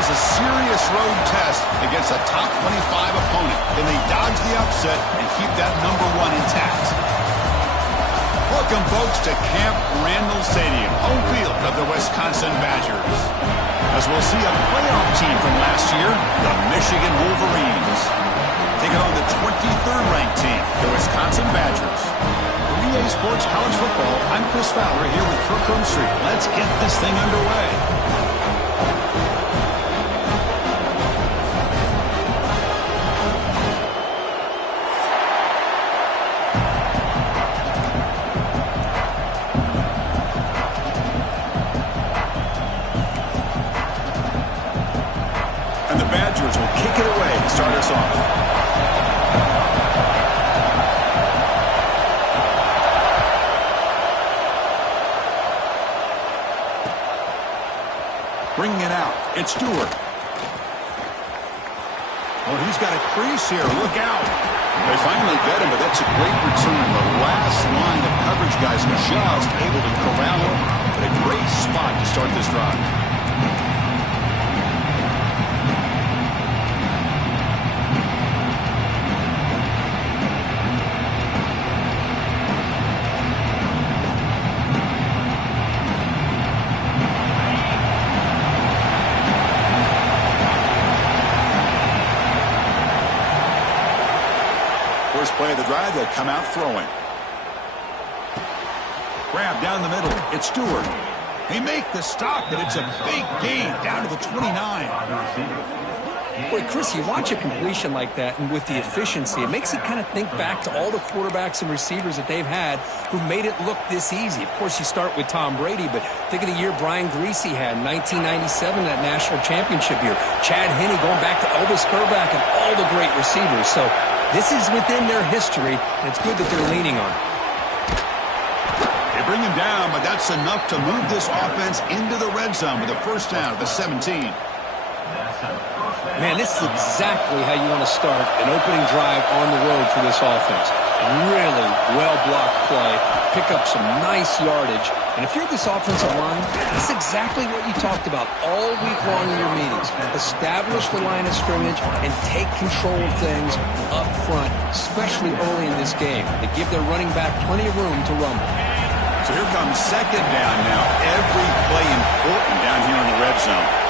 is a serious road test against a top 25 opponent. Can they dodge the upset and keep that #1 intact? Welcome, folks, to Camp Randall Stadium, home field of the Wisconsin Badgers. As we'll see a playoff team from last year, the Michigan Wolverines, taking on the 23rd ranked team, the Wisconsin Badgers. For EA Sports College Football, I'm Chris Fowler here with Kirk Street. Let's get this thing underway. Start us off. Bringing it out. It's Stewart. Oh, he's got a crease here. Look out. They finally get him, but that's a great return. The last line of coverage guys just able to corral him. But a great spot to start this drive. First play of the drive, they'll come out throwing. Grab down the middle. It's Stewart. They make the stop, but it's a big gain down to the 29. Boy, Chris, you watch a completion like that, and with the efficiency, it makes you kind of think back to all the quarterbacks and receivers that they've had who made it look this easy. Of course, you start with Tom Brady, but think of the year Brian Griese had in 1997, that national championship year. Chad Henne going back to Elvis Grbac and all the great receivers. So this is within their history, and it's good that they're leaning on it. They bring him down, but that's enough to move this offense into the red zone with a first down at the 17. Man, this is exactly how you want to start an opening drive on the road for this offense. Really well-blocked play, pick up some nice yardage, and if you're this offensive line, this is exactly what you talked about all week long in your meetings. Establish the line of scrimmage and take control of things up front, especially early in this game. They give their running back plenty of room to rumble. So here comes second down now. Every play important down here in the red zone.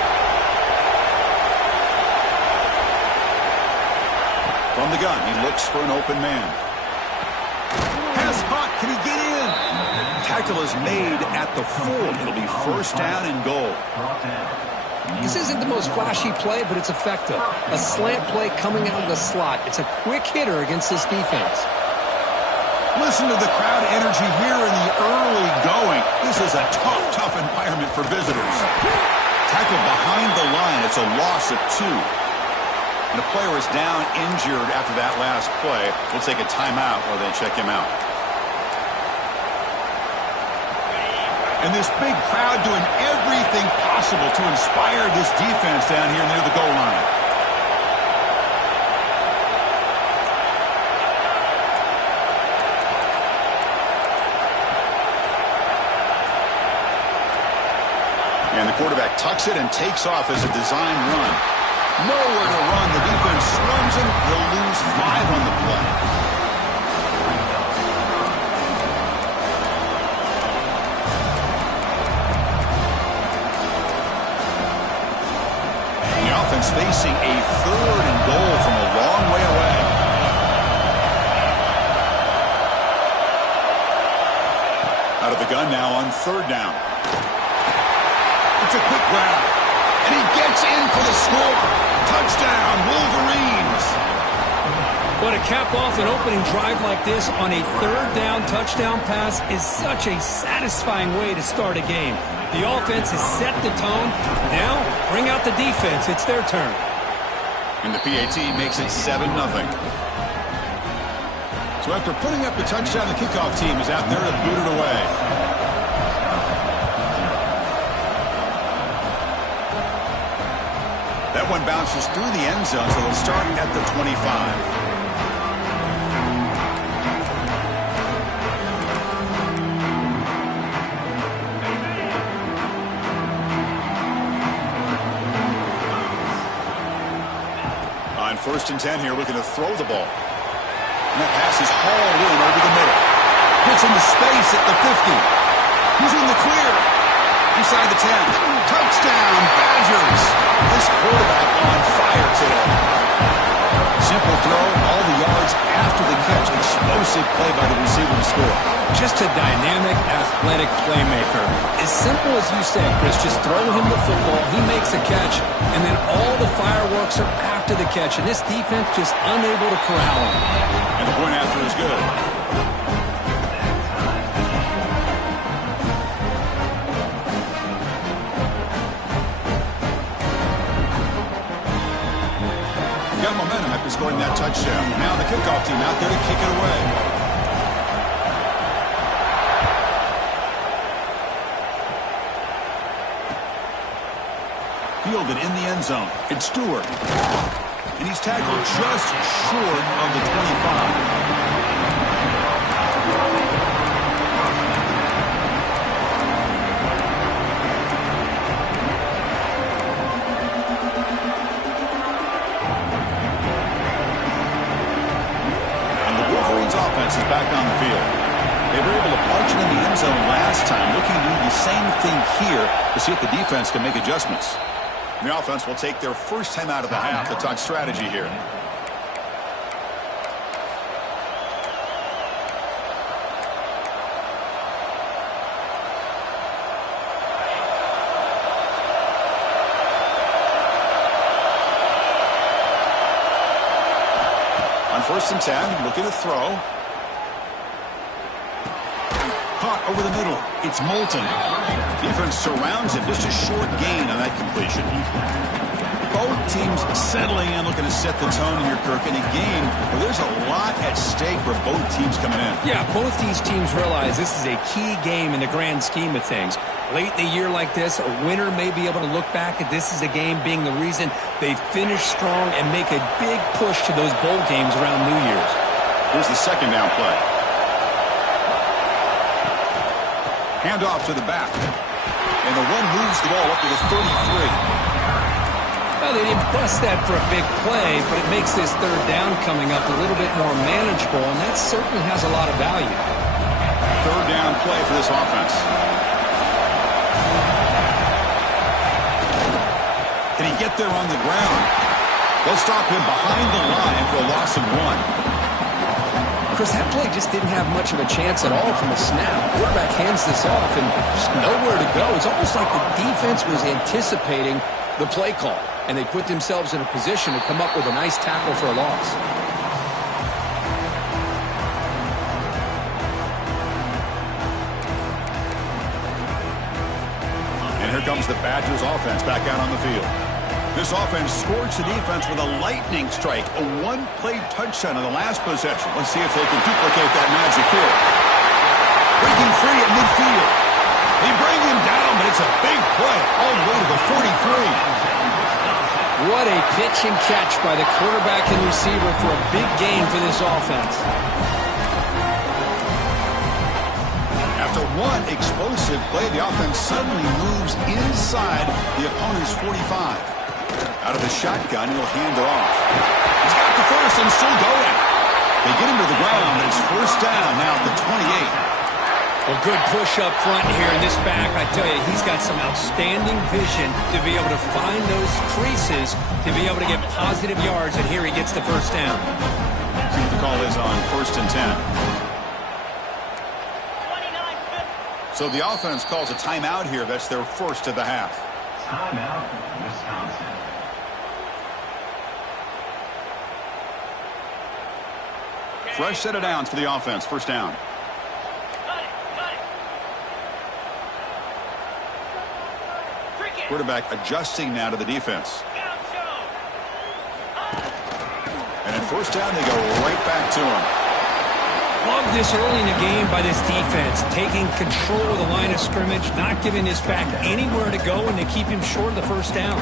From the gun, he looks for an open man. Pass caught. Can he get in? Tackle is made at the 4. It'll be first down and goal. This isn't the most flashy play, but it's effective. A slant play coming out of the slot. It's a quick hitter against this defense. Listen to the crowd energy here in the early going. This is a tough environment for visitors. Tackle behind the line. It's a loss of 2. And the player is down injured after that last play. We'll take a timeout while they check him out. And this big crowd doing everything possible to inspire this defense down here near the goal line. And the quarterback tucks it and takes off as a design run. Nowhere to run. The defense swarms him. He'll lose 5 on the play. The offense facing a 3rd and goal from a long way away. Out of the gun now on 3rd down. It's a quick grab. And he gets in for the score. Touchdown, Wolverines. But to cap off an opening drive like this on a 3rd down touchdown pass is such a satisfying way to start a game. The offense has set the tone. Now, bring out the defense. It's their turn. And the PAT makes it 7-0. So after putting up the touchdown, the kickoff team is out there to boot it away. That one bounces through the end zone, so they'll start at the 25. First and 10 here, looking to throw the ball. And that pass is hauled in over the middle. Gets into space at the 50. He's in the clear. Inside the 10. Touchdown, Badgers. This quarterback on fire today. Simple throw, all the yards after the catch. Explosive play by the receiver to score. Just a dynamic, athletic playmaker. As simple as you said, Chris, just throw him the football, he makes a catch, and then all the fireworks are after the catch, and this defense just unable to corral him. And the point after is good. Got momentum after scoring that touchdown. Now the kickoff team out there to kick it away. Fielded in the end zone. It's Stewart. And he's tackled just short of the 25. Offense is back on the field. They were able to punch it in the end zone last time, looking to do the same thing here to see if the defense can make adjustments. The offense will take their first time out of the half to talk strategy here. On first and 10, looking to throw. Caught over the middle. It's Moulton. Defense surrounds him. Just a short gain on that completion. Both teams settling in, looking to set the tone here, Kirk, in a game where there's a lot at stake for both teams coming in. Yeah, both these teams realize this is a key game in the grand scheme of things. Late in the year like this, a winner may be able to look back at this as a game being the reason they finish strong and make a big push to those bowl games around New Year's. Here's the second down play. Handoff to the back. And the one moves the ball up to the 33. Well, they didn't bust that for a big play, but it makes this third down coming up a little bit more manageable, and that certainly has a lot of value. Third down play for this offense. Can he get there on the ground? They'll stop him behind the line for a loss of 1. Chris, that play just didn't have much of a chance at all from the snap. Quarterback hands this off and just nowhere to go. It's almost like the defense was anticipating the play call, and they put themselves in a position to come up with a nice tackle for a loss. And here comes the Badgers offense back out on the field. This offense scorched the defense with a lightning strike, a one-play touchdown on the last possession. Let's see if they can duplicate that magic here. Breaking free at midfield. They bring him down, but it's a big play all the way to the 43. What a pitch and catch by the quarterback and receiver for a big gain for this offense. After one explosive play, the offense suddenly moves inside the opponent's 45. Out of the shotgun, he'll hand it off. He's got the first and still going. They get him to the ground, and it's first down now at the 28. Well, good push up front here in this back. I tell you, he's got some outstanding vision to be able to find those creases, to be able to get positive yards, and here he gets the first down. See what the call is on first and 10. So the offense calls a timeout here. That's their first of the half. Timeout, Wisconsin. Fresh set of downs for the offense. First down. Quarterback adjusting now to the defense. And at first down, they go right back to him. Love this early in the game by this defense, taking control of the line of scrimmage, not giving this back anywhere to go, and to keep him short of the first down.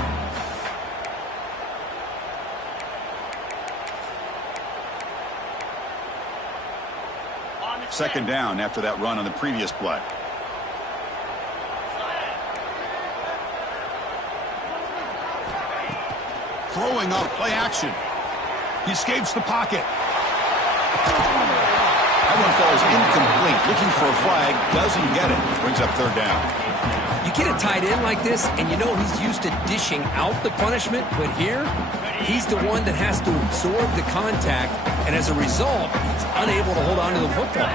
Second down after that run on the previous play. Throwing off play action. He escapes the pocket. That one falls incomplete. Looking for a flag. Doesn't get it. Brings up third down. You get a tight end like this, and you know he's used to dishing out the punishment, but here, he's the one that has to absorb the contact, and as a result, he's unable to hold on to the football.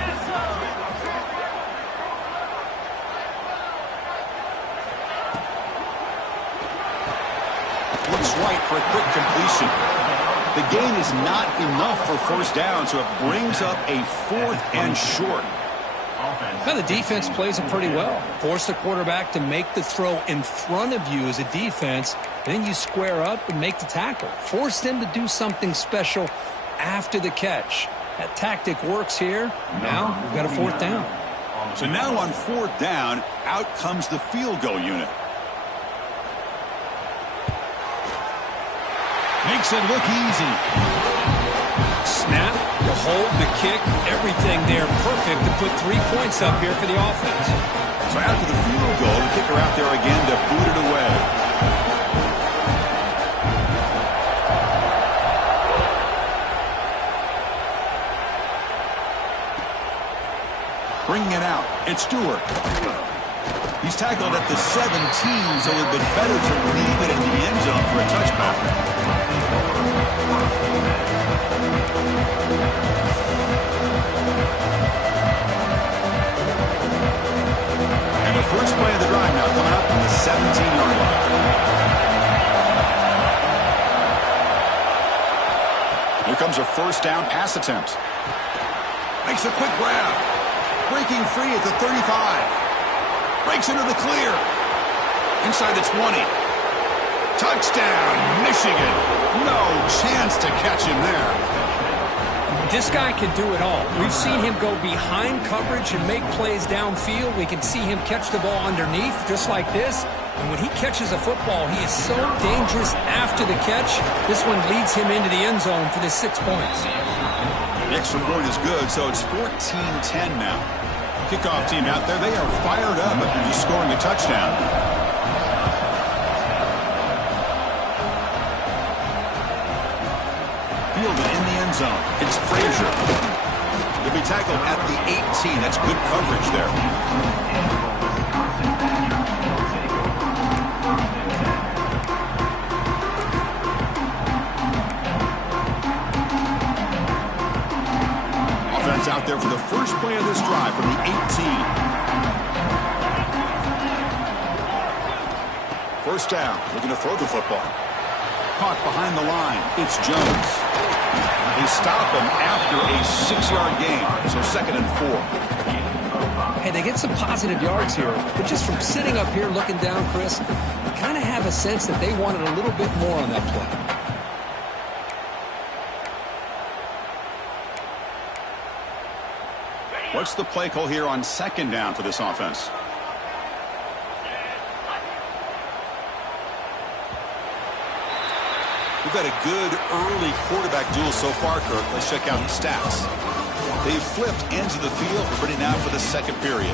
Looks right for a quick completion. The gain is not enough for first down, so it brings up a 4th and short. Now the defense plays it pretty well. Force the quarterback to make the throw in front of you as a defense. Then you square up and make the tackle. Force them to do something special after the catch. That tactic works here. Now we've got a 4th down. So now on 4th down, out comes the field goal unit. Makes it look easy. Snap, the hold, the kick, everything there perfect to put 3 points up here for the offense. So after the field goal, the kicker out there again to boot it away. Bringing it out, it's Stewart. He's tackled at the 17, so it would have been better to leave it in the end zone for a touchback. And the first play of the drive now coming up on the 17-yard line. Here comes a first down pass attempt. Makes a quick grab. Breaking free at the 35. Breaks into the clear. Inside the 20. Touchdown, Michigan. No chance to catch him there. This guy can do it all. We've seen him go behind coverage and make plays downfield. We can see him catch the ball underneath just like this. And when he catches a football, he is so dangerous after the catch. This one leads him into the end zone for the 6 points. The extra point is good, so it's 14-10 now. Kickoff team out there, they are fired up after just scoring a touchdown. Fielded in the end zone. It's Frazier. He'll be tackled at the 18. That's good coverage there. Offense out there for the first play of this drive from the 18. First down, looking to throw the football. Caught behind the line. It's Jones. They stop him after a 6-yard gain, so 2nd and 4. Hey, they get some positive yards here, but just from sitting up here looking down, Chris, you kind of have a sense that they wanted a little bit more on that play. What's the play call here on 2nd down for this offense? We've had a good early quarterback duel so far, Kirk. Let's check out the stats. They've flipped ends of the field. We're ready now for the second period.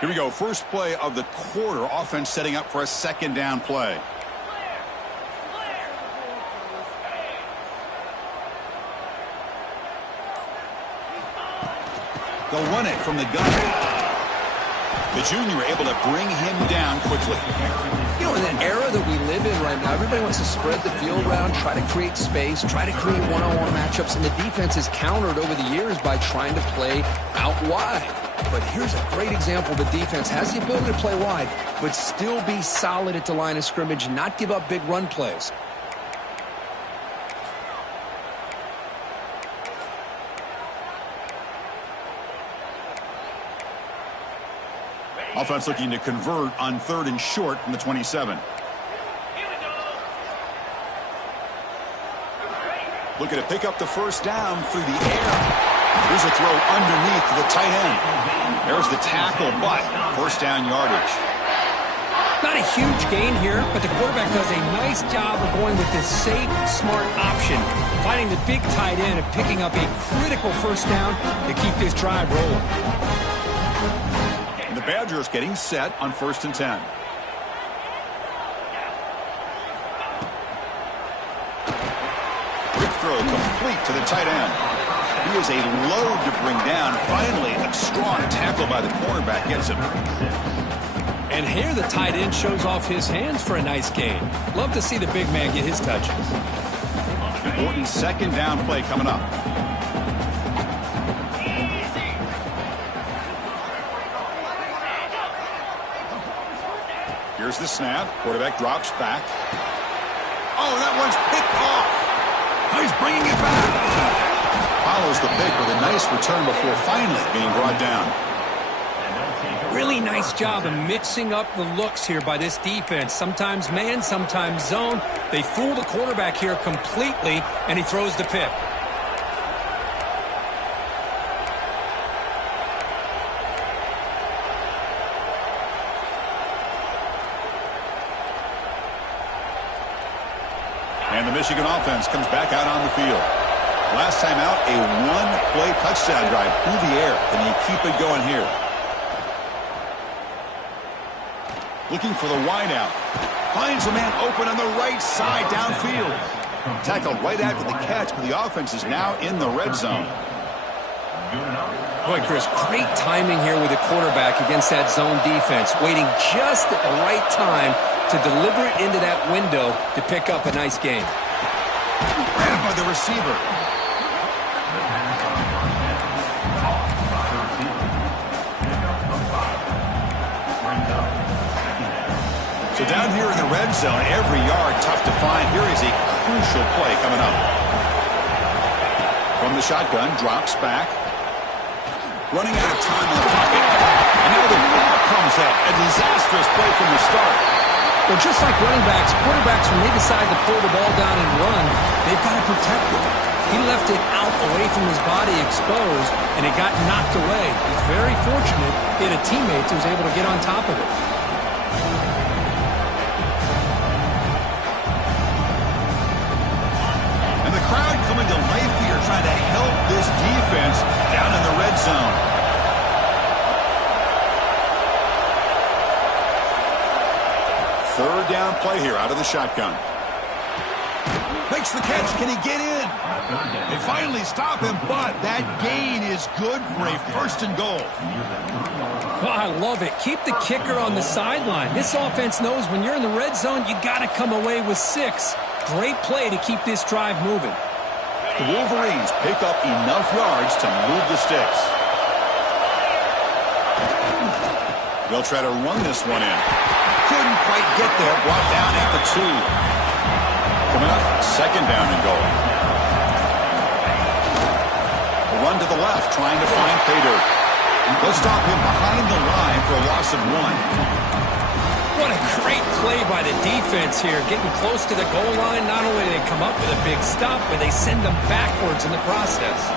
Here we go. First play of the quarter. Offense setting up for a 2nd down play. They'll run it from the gun. The junior able to bring him down quickly. You know, in the era that we live in right now, everybody wants to spread the field around, try to create space, try to create one-on-one matchups, and the defense is countered over the years by trying to play out wide. But here's a great example. The defense has the ability to play wide, but still be solid at the line of scrimmage, not give up big run plays. Offense looking to convert on 3rd and short from the 27. Looking to pick up the first down through the air. Here's a throw underneath to the tight end. There's the tackle, but first down yardage. Not a huge gain here, but the quarterback does a nice job of going with this safe, smart option, finding the big tight end and picking up a critical first down to keep this drive rolling. And the Badgers getting set on 1st and 10. Quick throw complete to the tight end. He is a load to bring down. Finally, a strong tackle by the cornerback gets him. And here the tight end shows off his hands for a nice gain. Love to see the big man get his touches. Important 2nd down play coming up. Here's the snap. Quarterback drops back. Oh, that one's picked off. Oh, he's bringing it back. Follows the pick with a nice return before finally being brought down. Really nice job of mixing up the looks here by this defense. Sometimes man, sometimes zone. They fool the quarterback here completely, and he throws the pick. And the Michigan offense comes back out on the field. Last time out, a one-play touchdown drive through the air. Can he keep it going here? Looking for the wideout. Finds a man open on the right side downfield. Tackled right after the catch, but the offense is now in the red zone. Boy, Chris, great timing here with the quarterback against that zone defense. Waiting just at the right time to deliver it into that window to pick up a nice gain. Grabbed by the receiver. So down here in the red zone, every yard tough to find. Here is a crucial play coming up. From the shotgun, drops back. Running out of time in the pocket. And now the ball comes up. A disastrous play from the start. Well, just like running backs, quarterbacks, when they decide to pull the ball down and run, they've got to protect it. He left it out away from his body exposed, and it got knocked away. He's very fortunate he had a teammate who was able to get on top of it. Crowd coming to life here, trying to help this defense down in the red zone. Third down play here out of the shotgun. Makes the catch. Can he get in? They finally stop him, but that gain is good for a 1st and goal. Oh, I love it. Keep the kicker on the sideline. This offense knows when you're in the red zone, you got to come away with 6. Great play to keep this drive moving. The Wolverines pick up enough yards to move the sticks. They'll try to run this one in. Couldn't quite get there. Brought down at the 2. Coming up, 2nd down and goal. A run to the left, trying to find pay dirt. They'll stop him behind the line for a loss of 1. What a great play by the defense here. Getting close to the goal line, not only do they come up with a big stop, but they send them backwards in the process.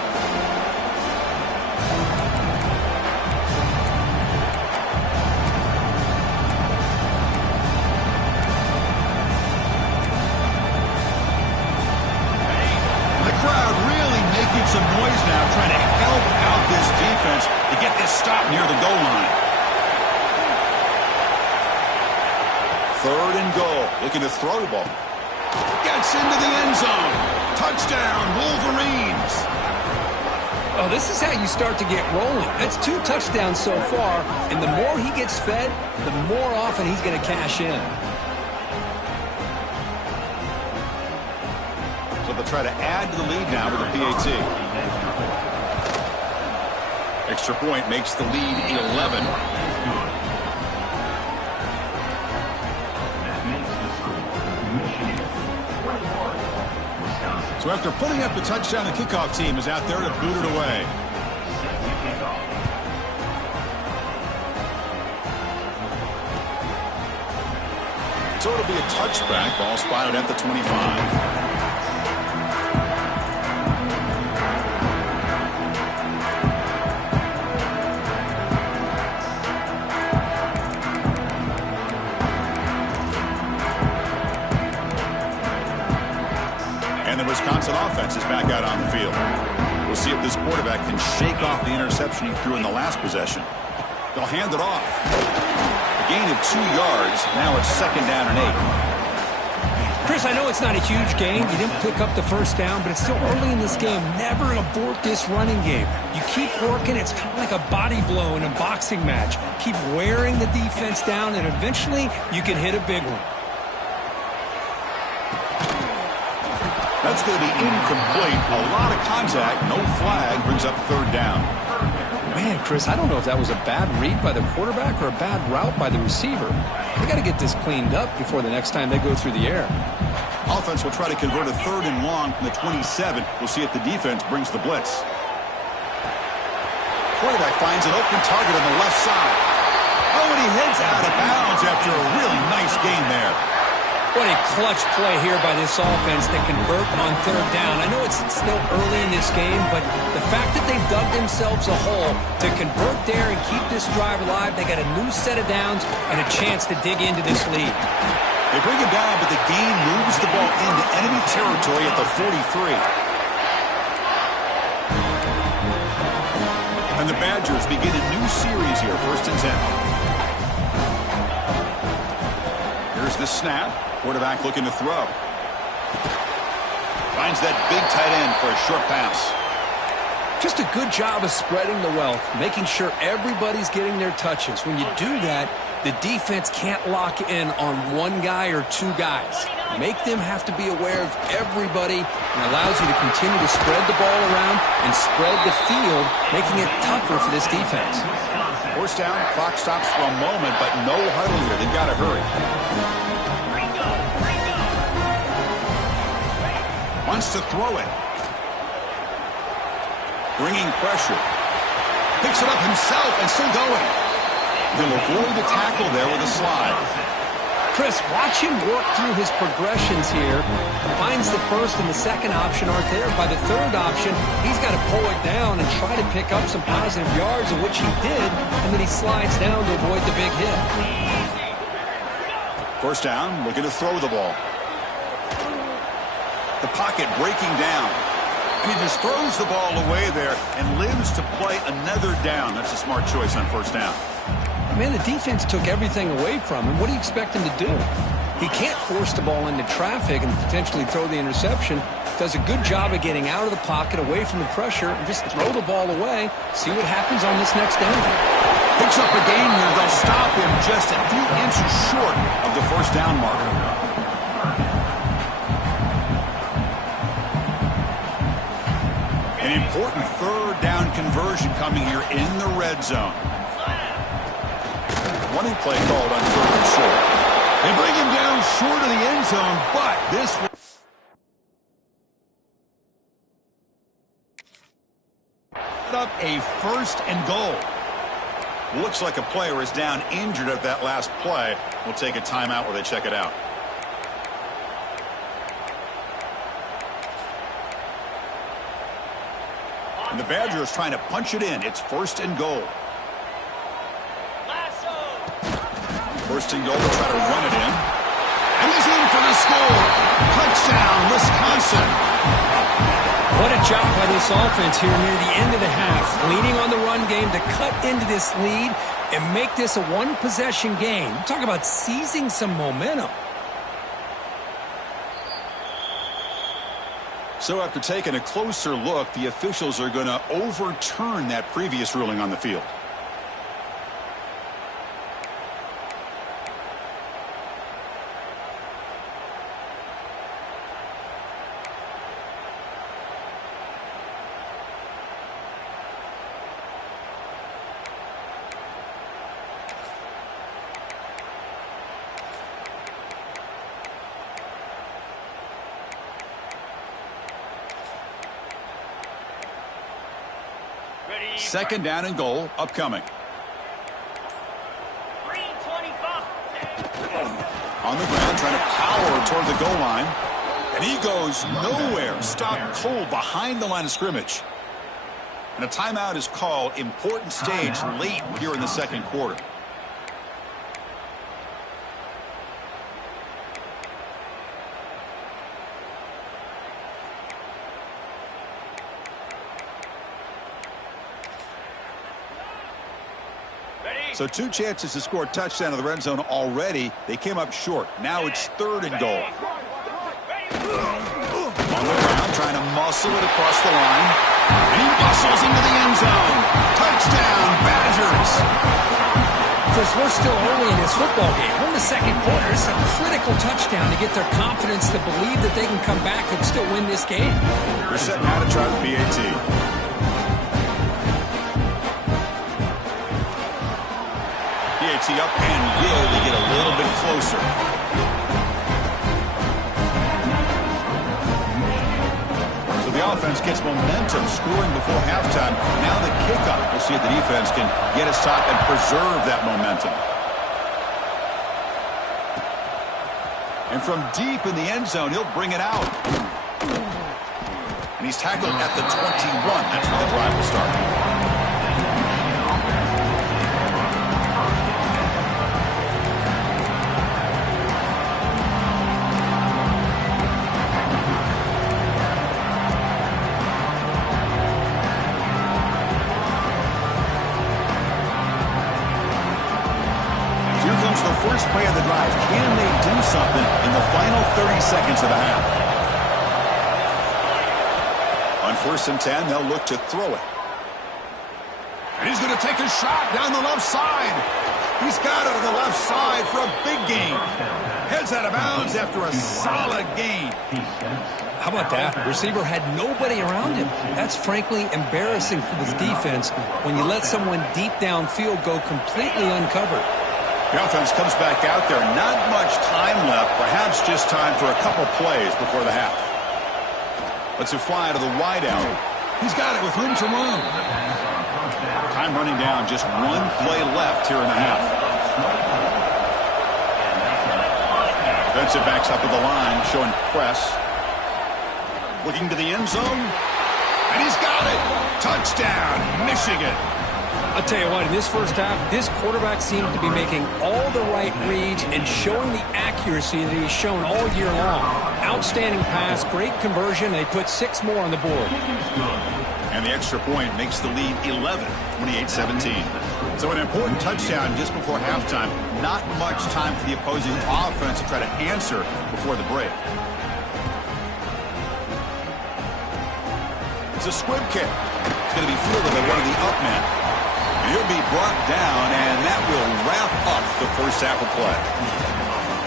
The crowd really making some noise now, trying to help out this defense to get this stop near the goal line. 3rd and goal. Looking to throw the ball. Gets into the end zone. Touchdown, Wolverines. Oh, this is how you start to get rolling. That's 2 touchdowns so far, and the more he gets fed, the more often he's going to cash in. So they'll try to add to the lead now with a PAT. Extra point makes the lead 11. So after putting up the touchdown, the kickoff team is out there to boot it away. So it'll be a touchback. Ball spotted at the 25. back out on the field. We'll see if this quarterback can shake off the interception he threw in the last possession. They'll hand it off. A gain of 2 yards. Now it's 2nd down and 8. Chris, I know it's not a huge game. You didn't pick up the first down, but it's still early in this game. Never abort this running game. You keep working. It's kind of like a body blow in a boxing match. Keep wearing the defense down, and eventually you can hit a big one. That's going to be incomplete. A lot of contact. No flag. Brings up 3rd down. Man, Chris, I don't know if that was a bad read by the quarterback or a bad route by the receiver. They got to get this cleaned up before the next time they go through the air. Offense will try to convert a 3rd and long from the 27. We'll see if the defense brings the blitz. Quarterback finds an open target on the left side. Oh, and he heads out of bounds after a really nice gain there. What a clutch play here by this offense to convert on 3rd down. I know it's still early in this game, but the fact that they've dug themselves a hole to convert there and keep this drive alive, they got a new set of downs and a chance to dig into this lead. They bring it down, but the gain moves the ball into enemy territory at the 43. And the Badgers begin a new series here, 1st and 10. Here's the snap. Quarterback looking to throw. Finds that big tight end for a short pass. Just a good job of spreading the wealth, making sure everybody's getting their touches. When you do that, the defense can't lock in on one guy or 2 guys. Make them have to be aware of everybody, and allows you to continue to spread the ball around and spread the field, making it tougher for this defense. 1st down, clock stops for a moment, but no huddle here. They've got to hurry. Wants to throw it. Bringing pressure. Picks it up himself and still going. He'll avoid the tackle there with a slide. Chris, watch him work through his progressions here. Finds the 1st and the 2nd option aren't there. By the 3rd option, he's got to pull it down and try to pick up some positive yards, of which he did, and then he slides down to avoid the big hit. 1st down, looking to throw the ball. The pocket breaking down. And he just throws the ball away there and lives to play another down. That's a smart choice on 1st down. Man, the defense took everything away from him. What do you expect him to do? He can't force the ball into traffic and potentially throw the interception. Does a good job of getting out of the pocket, away from the pressure, and just throw the ball away. See what happens on this next down. Picks up a gain here. They'll stop him just a few inches short of the 1st down marker. An important 3rd down conversion coming here in the red zone. Running play called on 3rd and short. They bring him down short of the end zone, but this up a 1st and goal. Looks like a player is down injured at that last play. We'll take a timeout while they check it out. And the Badgers trying to punch it in. It's 1st and goal. 1st and goal to try to run it in. And he's in for the score. Touchdown, Wisconsin. What a job by this offense here near the end of the half. Leaning on the run game to cut into this lead and make this a 1-possession game. Talk about seizing some momentum. So after taking a closer look, the officials are going to overturn that previous ruling on the field. Second down and goal upcoming. On the ground, trying to power toward the goal line. And he goes nowhere. Stopped cold behind the line of scrimmage. And a timeout is called. Important stage late here in the 2nd quarter. So 2 chances to score a touchdown in the red zone already. They came up short. Now it's 3rd and goal. On the ground, trying to muscle it across the line. And he muscles into the end zone. Touchdown, Badgers. Chris, we're still early in this football game. We're in the 2nd quarter. It's a critical touchdown to get their confidence to believe that they can come back and still win this game. They're setting out to try the PAT. PAT up and will to get a little bit closer. So the offense gets momentum, scoring before halftime. Now the kickoff. We'll see if the defense can get a stop and preserve that momentum. And from deep in the end zone, he'll bring it out. And he's tackled at the 21. That's where the drive will start. First play of the drive. Can they do something in the final 30 seconds of the half? On 1st and 10, they'll look to throw it. And he's going to take a shot down the left side. He's got it on the left side for a big gain. Heads out of bounds after a solid gain. How about that? Receiver had nobody around him. That's frankly embarrassing for this defense when you let someone deep downfield go completely uncovered. The offense comes back out there. Not much time left. Perhaps just time for a couple plays before the half. Let's it fly to the wideout. He's got it with room to run. Time running down. Just 1 play left here in the half. Defensive backs up at the line, showing press. Looking to the end zone. And he's got it. Touchdown, Michigan. I'll tell you what, in this first half, this quarterback seems to be making all the right reads and showing the accuracy that he's shown all year long. Outstanding pass, great conversion. They put 6 more on the board. And the extra point makes the lead 11, 28-17. So an important touchdown just before halftime. Not much time for the opposing offense to try to answer before the break. It's a squib kick. It's going to be fielded by one of the up men. He'll be brought down, and that will wrap up the first half of play.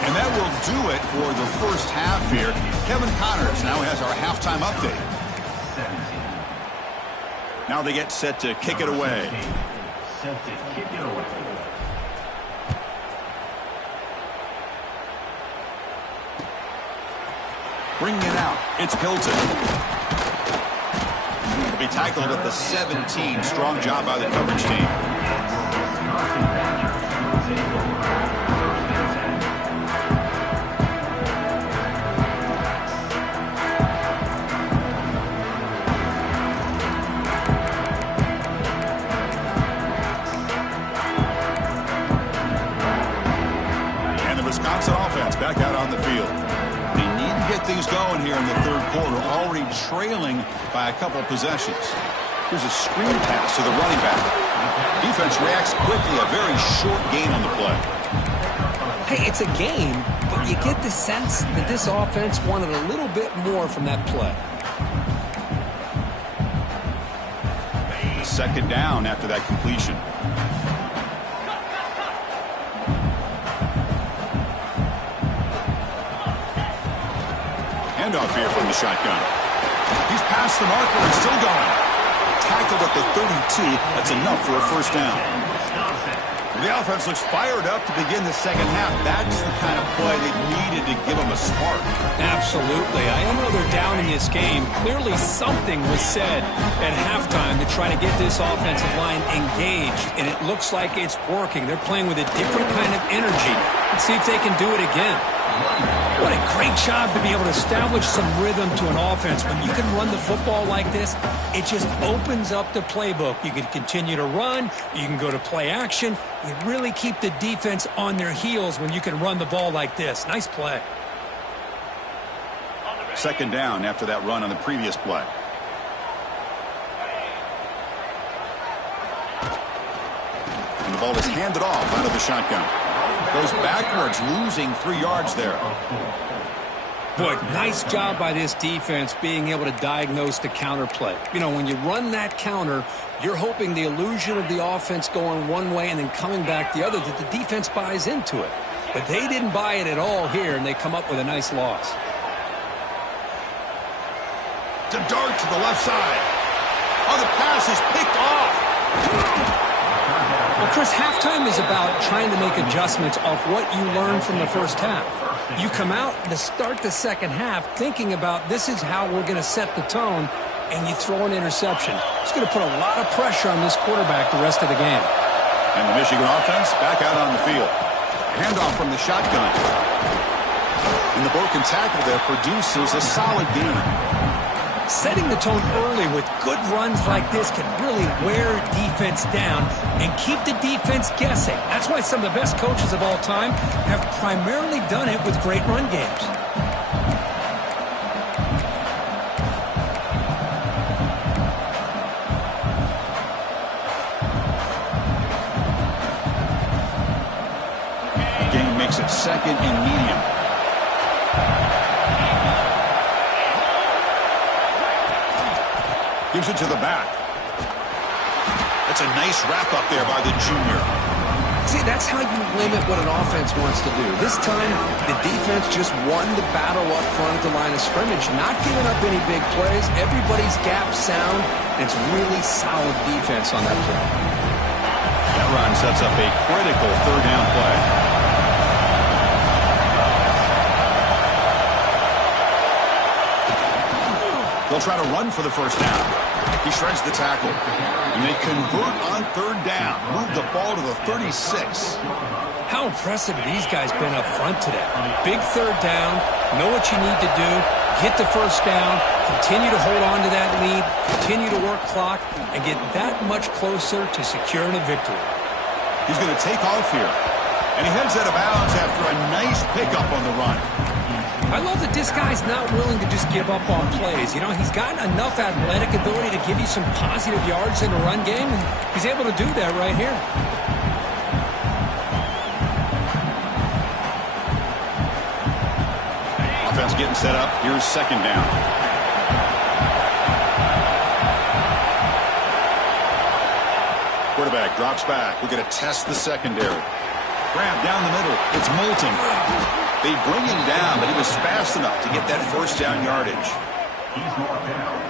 And that will do it for the first half here. Kevin Connors now has our halftime update. Now they get set to kick it away. Bringing it out, it's Hilton. Be tackled at the 17. Strong job by the coverage team. And the Wisconsin offense back out on the field. They need to get things going here in the 3rd quarter, already trailing by a couple possessions. Here's a screen pass to the running back. Defense reacts quickly, a very short gain on the play. Hey, it's a game, but you get the sense that this offense wanted a little bit more from that play. 2nd down after that completion. Handoff here from the shotgun. He's past the marker and still going. Tackled at the 32. That's enough for a first down. The offense looks fired up to begin the second half. That's the kind of play they needed to give them a spark. Absolutely. I know they're down in this game. Clearly something was said at halftime to try to get this offensive line engaged, and it looks like it's working. They're playing with a different kind of energy. Let's see if they can do it again. What a great job to be able to establish some rhythm to an offense. When you can run the football like this, it just opens up the playbook. You can continue to run. You can go to play action. You really keep the defense on their heels when you can run the ball like this. Nice play. 2nd down after that run on the previous play. And the ball is handed off out of the shotgun. Goes backwards, losing 3 yards there. Boy, nice job by this defense being able to diagnose the counter play. You know, when you run that counter, you're hoping the illusion of the offense going one way and then coming back the other, that the defense buys into it. But they didn't buy it at all here, and they come up with a nice loss. To dart to the left side. Oh, the pass is picked off. Well, Chris, halftime is about trying to make adjustments off what you learned from the first half. You come out to start the second half thinking about this is how we're going to set the tone, and you throw an interception. It's going to put a lot of pressure on this quarterback the rest of the game. And the Michigan offense back out on the field. Handoff from the shotgun. And the broken tackle there produces a solid gain. Setting the tone early with good runs like this can really wear defense down and keep the defense guessing. That's why some of the best coaches of all time have primarily done it with great run games. The game makes it 2nd and medium. Gives it to the back. That's a nice wrap-up there by the junior. See, that's how you limit what an offense wants to do. This time, the defense just won the battle up front at the line of scrimmage, not giving up any big plays. Everybody's gap sound. It's really solid defense on that play. That run sets up a critical 3rd down play. They'll try to run for the 1st down. He shreds the tackle. And they convert on 3rd down. Move the ball to the 36. How impressive have these guys been up front today? Big 3rd down. Know what you need to do. Get the 1st down. Continue to hold on to that lead. Continue to work clock. And get that much closer to securing a victory. He's going to take off here. And he heads out of bounds after a nice pickup on the run. I love that this guy's not willing to just give up on plays. You know, he's got enough athletic ability to give you some positive yards in the run game, and he's able to do that right here. Offense getting set up. Here's 2nd down. Quarterback drops back. We're going to test the secondary. Grab down the middle. It's Moulton. They bring him down, but he was fast enough to get that 1st down yardage.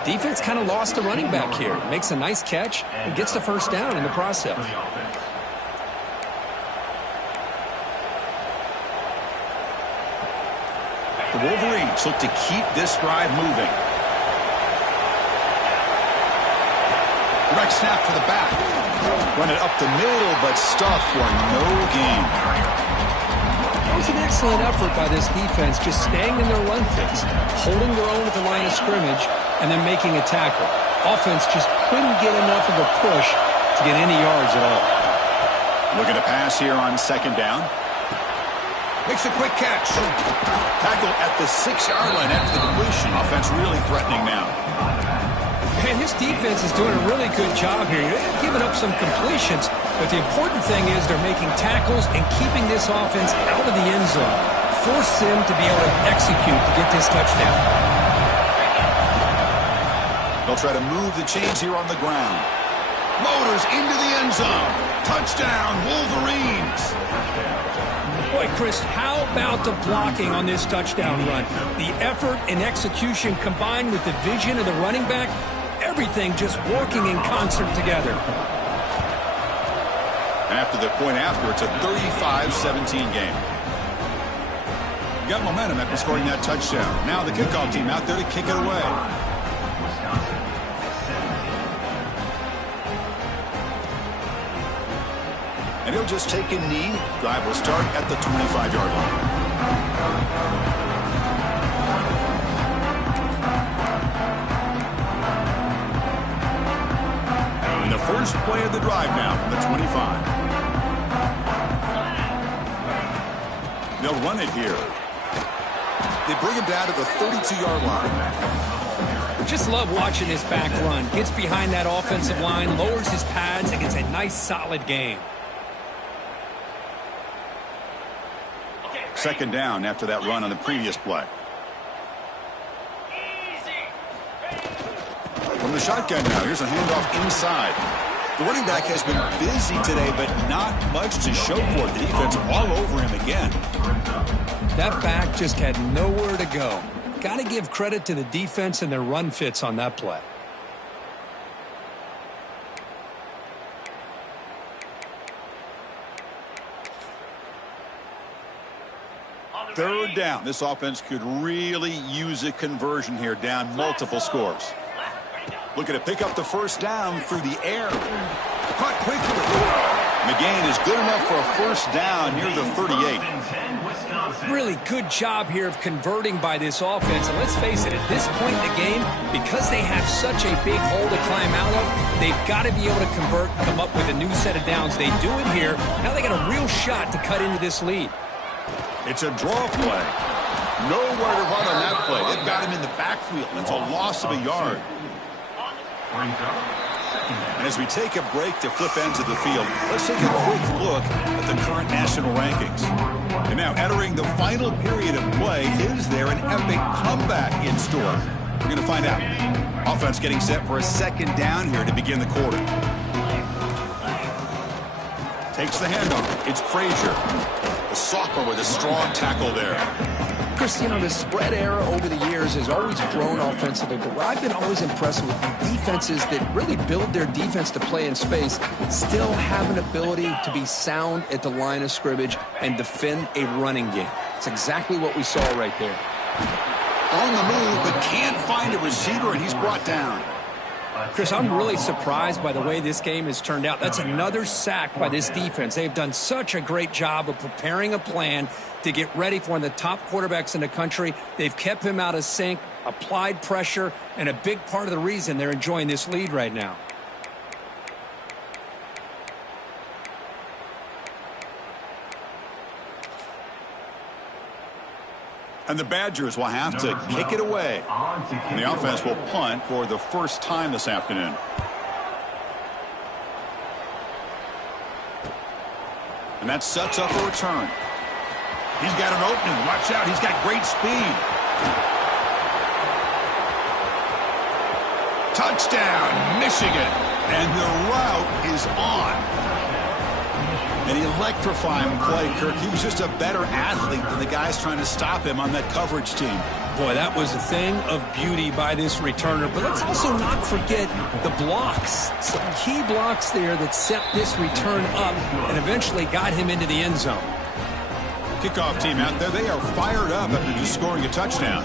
Defense kind of lost a running back here. Makes a nice catch and gets the 1st down in the process. The Wolverines look to keep this drive moving. Direct snap to the back. Run it up the middle, but stuffed for no gain. It was an excellent effort by this defense, just staying in their run fix, holding their own at the line of scrimmage, and then making a tackle. Offense just couldn't get enough of a push to get any yards at all. Looking to pass here on 2nd down. Makes a quick catch. Tackle at the 6-yard line after the completion. Offense really threatening now. Man, this defense is doing a really good job here. They're giving up some completions, but the important thing is they're making tackles and keeping this offense out of the end zone. Force them to be able to execute to get this touchdown. They'll try to move the chains here on the ground. Motors into the end zone. Touchdown, Wolverines. Boy, Chris, how about the blocking on this touchdown run? The effort and execution combined with the vision of the running back, everything just working in concert together. After the point after, it's a 35-17 game. You got momentum after scoring that touchdown. Now the kickoff team out there to kick it away. And he'll just take a knee. Drive will start at the 25-yard line. And the first play of the drive now from the 25. They'll run it here. They bring him down to the 32-yard line. Just love watching this back run. Gets behind that offensive line, lowers his pads, and gets a nice solid gain. Second down after that run on the previous play. From the shotgun now, here's a handoff inside. The running back has been busy today, but not much to show for it. The defense all over him again. That back just had nowhere to go. Got to give credit to the defense and their run fits on that play. Third down. This offense could really use a conversion here, down multiple scores. Looking to pick up the first down through the air. Caught quickly. McGain is good enough for a first down near the 38. Really good job here of converting by this offense. And let's face it, at this point in the game, because they have such a big hole to climb out of, they've got to be able to convert and come up with a new set of downs. They do it here. Now they got a real shot to cut into this lead. It's a draw play. Nowhere to run on that play. They've got him in the backfield. That's a loss of a yard. And as we take a break to flip ends of the field, let's take a quick look at the current national rankings. And now entering the final period of play, is there an epic comeback in store? We're going to find out. Offense getting set for a second down here to begin the quarter. Takes the handoff. It's Frazier. The sophomore with a strong tackle there. Chris, you know, the spread era over the years has always grown offensively, but what I've been always impressed with defenses that really build their defense to play in space still have an ability to be sound at the line of scrimmage and defend a running game. It's exactly what we saw right there. On the move, but can't find a receiver, and he's brought down. Chris, I'm really surprised by the way this game has turned out. That's another sack by this defense. They've done such a great job of preparing a plan to get ready for one of the top quarterbacks in the country. They've kept him out of sync, applied pressure, and a big part of the reason they're enjoying this lead right now. And the Badgers will have to kick it away. And the offense will punt for the first time this afternoon. And that sets up a return. He's got an opening. Watch out. He's got great speed. Touchdown, Michigan. And the route is on. An electrifying play, Kirk. He was just a better athlete than the guys trying to stop him on that coverage team. Boy, that was a thing of beauty by this returner. But let's also not forget the blocks. Some key blocks there that set this return up and eventually got him into the end zone. Kickoff team out there, they are fired up after just scoring a touchdown.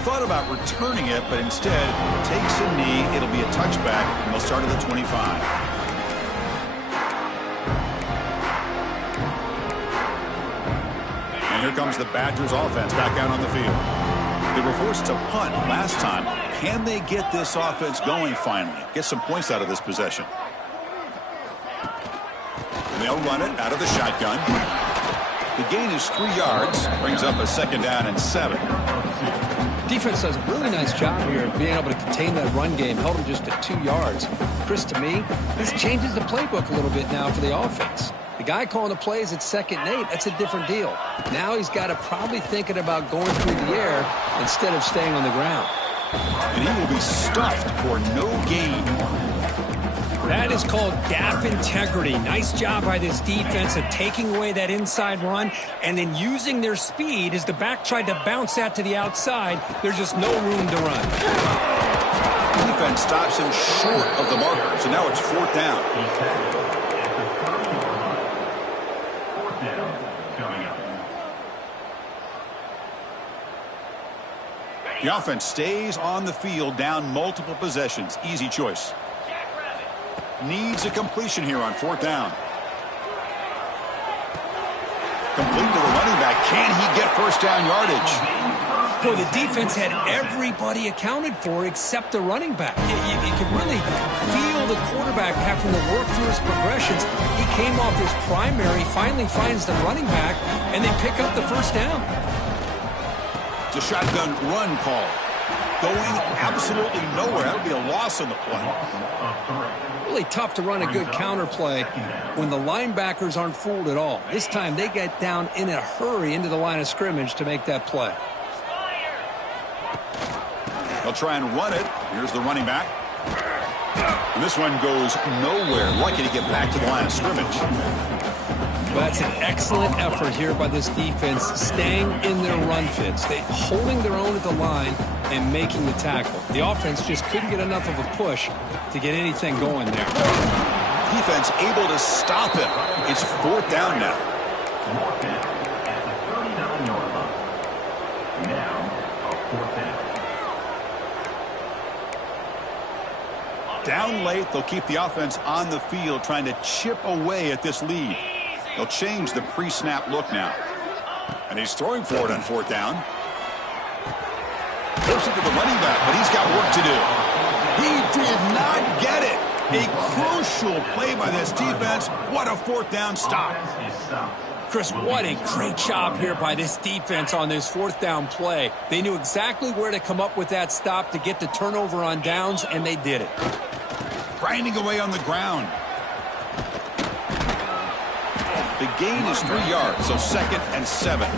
Thought about returning it, but instead takes a knee. It'll be a touchback, and they'll start at the 25. And here comes the Badgers offense back out on the field. They were forced to punt last time. Can they get this offense going finally? Get some points out of this possession. And they'll run it out of the shotgun. The gain is 3 yards, brings up a second down and 7. Defense does a really nice job here of being able to contain that run game, held them just at 2 yards. Chris, to me, this changes the playbook a little bit now for the offense. The guy calling the plays at 2nd and 8, that's a different deal. Now he's got to probably thinking about going through the air instead of staying on the ground. And he will be stuffed for no gain. That is called gap integrity. Nice job by this defense of taking away that inside run and then using their speed as the back tried to bounce that to the outside. There's just no room to run. The defense stops him short of the marker, so now it's 4th down. The offense stays on the field down multiple possessions. Easy choice. Needs a completion here on 4th down. Complete to the running back. Can he get first down yardage? Boy, the defense had everybody accounted for except the running back. You could really feel the quarterback having to work through his progressions. He came off his primary, finally finds the running back, and they pick up the first down. It's a shotgun run call. going absolutely nowhere. That would be a loss on the play. Really tough to run a good counter play when the linebackers aren't fooled at all. This time they get down in a hurry into the line of scrimmage to make that play. They'll try and run it. Here's the running back. And this one goes nowhere. Lucky to get back to the line of scrimmage. Well, that's an excellent effort here by this defense, staying in their run fits. They holding their own at the line and making the tackle. The offense just couldn't get enough of a push to get anything going there. Defense able to stop him. It's 4th down now. Down late, they'll keep the offense on the field trying to chip away at this lead. They'll change the pre-snap look now. And he's throwing for it on 4th down. Goes into the running back, but he's got work to do. He did not get it. A crucial play by this defense. What a 4th down stop. Chris, what a great job here by this defense on this 4th down play. They knew exactly where to come up with that stop to get the turnover on downs, and they did it. Grinding away on the ground. The gain is 3 yards, so 2nd and 7.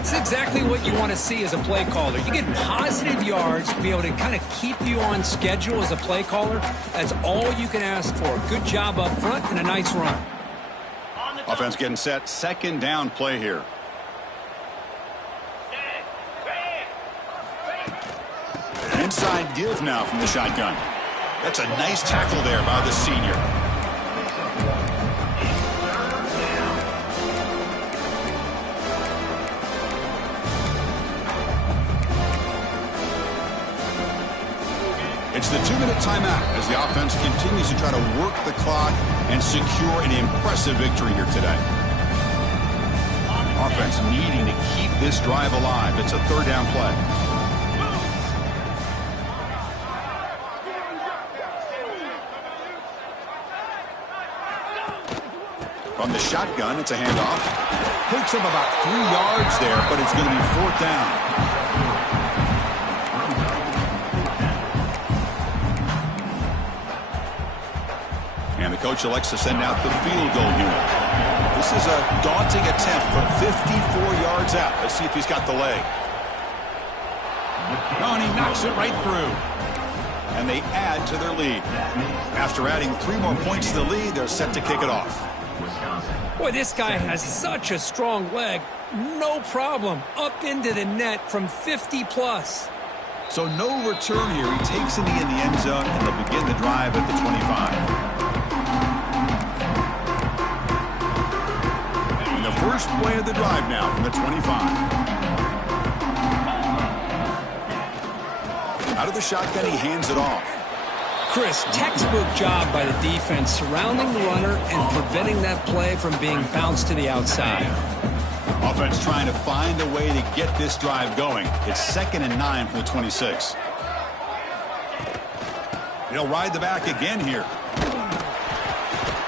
It's exactly what you want to see as a play caller. You get positive yards to be able to kind of keep you on schedule as a play caller. That's all you can ask for. Good job up front and a nice run. Offense getting set. 2nd down play here. Inside give now from the shotgun. That's a nice tackle there by the senior. It's the 2-minute timeout as the offense continues to try to work the clock and secure an impressive victory here today. Offense needing to keep this drive alive. It's a 3rd down play. From the shotgun, it's a handoff. Takes him about 3 yards there, but it's going to be 4th down. And the coach elects to send out the field goal unit. This is a daunting attempt from 54 yards out. Let's see if he's got the leg. Oh, and he knocks it right through. And they add to their lead. After adding 3 more points to the lead, they're set to kick it off. Boy, this guy has such a strong leg. No problem. Up into the net from 50+. So no return here. He takes it in the end zone, and they'll begin the drive at the 25. And the first play of the drive now from the 25. Out of the shotgun, he hands it off. Chris, textbook job by the defense surrounding the runner and preventing that play from being bounced to the outside. Offense trying to find a way to get this drive going. It's 2nd and 9 from the 26. They'll ride the back again here.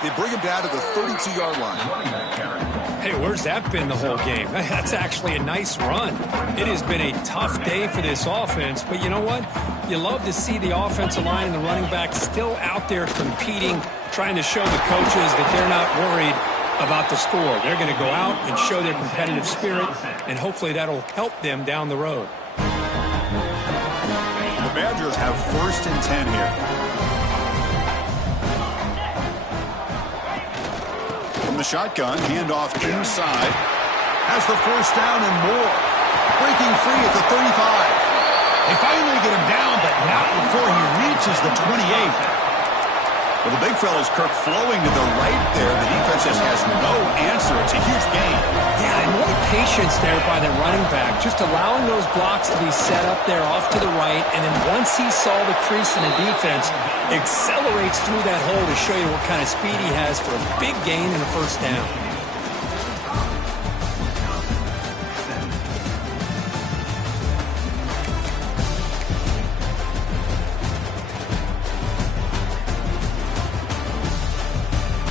They bring him down to the 32-yard line. Hey, where's that been the whole game? That's actually a nice run. It has been a tough day for this offense, but you know what? You love to see the offensive line and the running back still out there competing, trying to show the coaches that they're not worried about the score. They're going to go out and show their competitive spirit, and hopefully that'll help them down the road. The Badgers have 1st and 10 here. From the shotgun, handoff inside. Has the 1st down and more. Breaking free at the 35. They finally get him down, but not before he reaches the 28. Well, the big fella's Kirk flowing to the right there. The defense just has no answer. It's a huge gain. Yeah, and what patience there by the running back, just allowing those blocks to be set up there off to the right, and then once he saw the crease in the defense, accelerates through that hole to show you what kind of speed he has for a big gain and a 1st down.